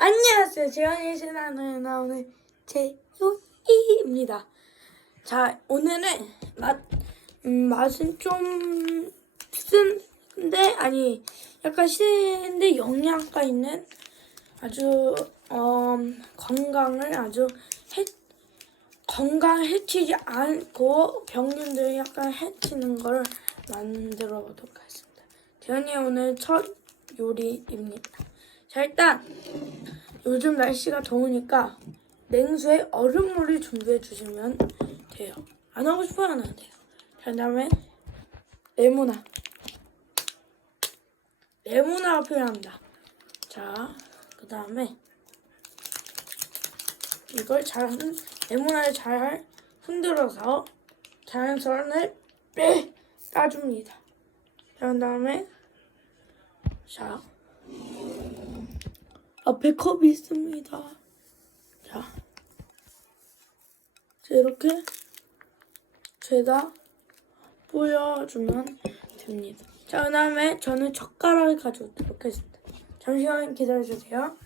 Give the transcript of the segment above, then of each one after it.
안녕하세요. 재현이 신나는 나오는 재효이입니다. 자, 오늘은 맛, 음, 맛은 좀 쓴데, 아니, 약간 신데 영양가 있는 아주, 어, 건강을 아주 해, 건강 해치지 않고 병님들 약간 해치는 걸 만들어 보도록 하겠습니다. 재현이 오늘 첫 요리입니다. 자, 일단, 요즘 날씨가 더우니까 냉수에 얼음물을 준비해 주시면 돼요. 안 하고 싶어요? 안 돼요. 자, 그 다음에 레모나. 레모나가 필요합니다. 자, 그 다음에 이걸 잘, 흔- 레모나를 잘 흔들어서 자연스러운 빼 따줍니다. 자, 그 다음에 자, 앞에 컵이 있습니다. 자, 자 이렇게 죄다 뿌려주면 됩니다. 자, 그 다음에 저는 젓가락을 가져오도록 하겠습니다. 잠시만 기다려주세요.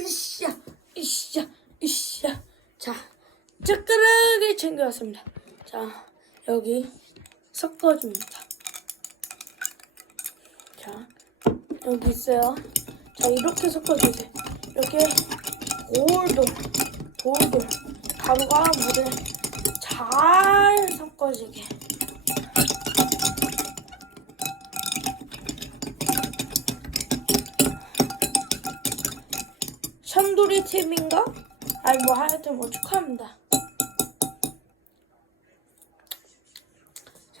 으쌰, 으쌰, 으쌰. 자, 젓가락을 챙겨왔습니다. 자, 여기 섞어줍니다. 자, 여기 있어요. 자, 이렇게 섞어주세요. 이렇게 돌돌, 돌돌, 가루가 물에 잘 섞어지게. 션돌이 팀인가? 아니 뭐 하여튼 뭐 축하합니다.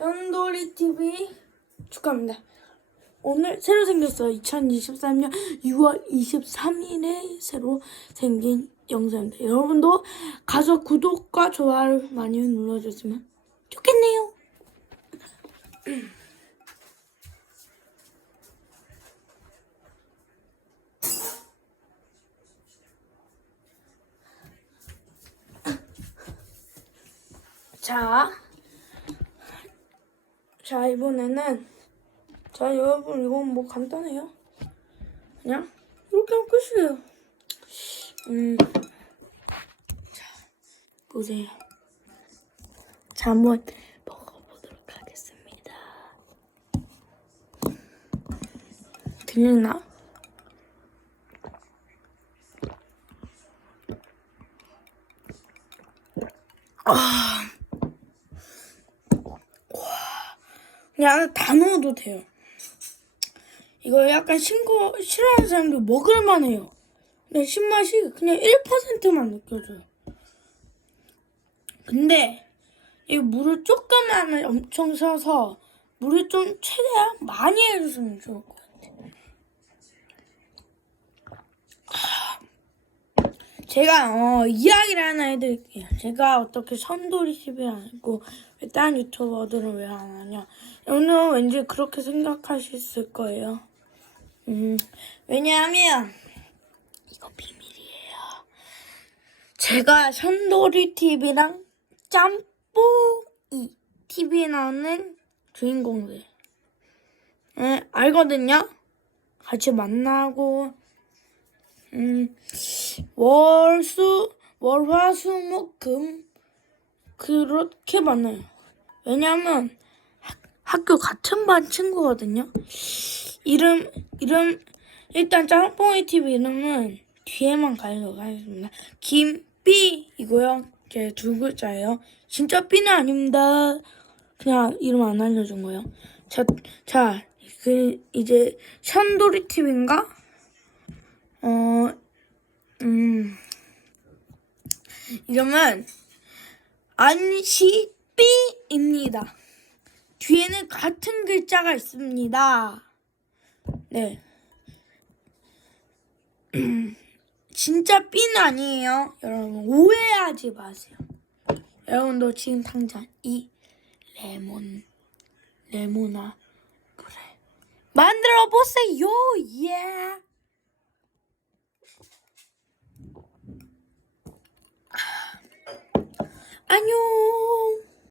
션돌이 TV 축하합니다. 오늘 새로 생겼어요. 2023년 6월 23일에 새로 생긴 영상입니다. 여러분도 가서 구독과 좋아요 많이 눌러주시면 좋겠네요. 자, 자 이번에는 자 여러분 이건 뭐 간단해요. 그냥 이렇게 하면 끝이에요. 음, 자 보세요. 자 한번 먹어보도록 하겠습니다. 들리나? 그냥 다 넣어도 돼요. 이거 약간 신거 싫어하는 사람도 먹을만 해요. 근데 신맛이 그냥 1%만 느껴져요. 근데 이 물을 조금만 엄청 써서 물을 좀 최대한 많이 해주시면 좋을 것 같아요. 제가 어, 이야기를 하나 해드릴게요. 제가 어떻게 선돌이 집을 안 했고 왜 다른 유튜버들은 왜 안 하냐. 오늘 왠지 그렇게 생각하셨을 거예요. 음, 왜냐하면 이거 비밀이에요. 제가 선돌이 TV랑 짬뽕이 TV에 나오는 주인공들 예, 알거든요. 같이 만나고 음, 월수 월화수목금 그렇게 만나요. 왜냐면 학- 학교 같은 반 친구거든요. 이름 이름 일단 짬뽕이 TV 이름은 뒤에만 가려가겠습니다. 김삐이고요. 제 두 글자예요. 진짜 삐는 아닙니다. 그냥 이름 안 알려준 거예요. 자, 자, 그 이제 션도리 TV인가? 어, 음, 이름은 안시삐입니다. 뒤에는 같은 글자가 있습니다. 네. 진짜 삐는 아니에요. 여러분, 오해하지 마세요. 여러분도 지금 당장 이 레몬, 레모나, 그래. 눌러보세요. 예. 안녕.